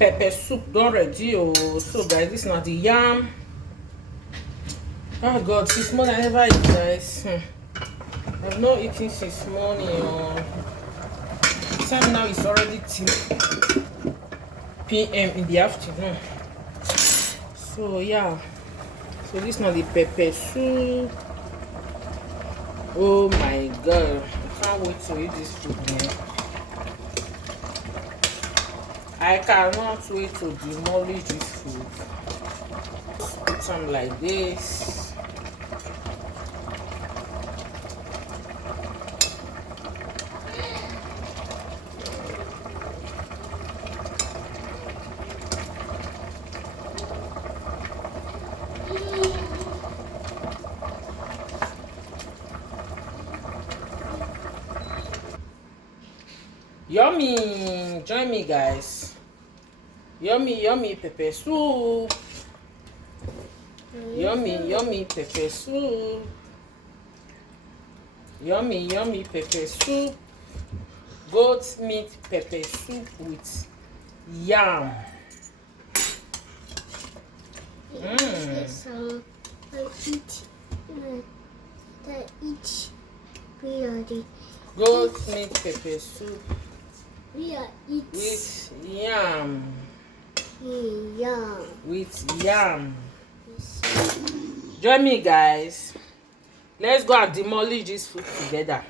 pepper soup done ready. Oh, so guys, this is not the yam. Oh God, since morning I never eat, guys. I've not eaten since morning. Time now is already 2 p.m. in the afternoon. So yeah, so this is not the pepper soup. Oh my God, I can't wait to eat this food, man. I cannot wait to demolish this food. Put some like this. Yummy! Join me, guys. Yummy, yummy pepper soup. Yummy, yummy pepper soup. Yummy, yummy pepper soup. Goat meat pepper soup with yam. Goat meat pepper soup with yam. With yam. Join me, guys. Let's go and demolish this food together.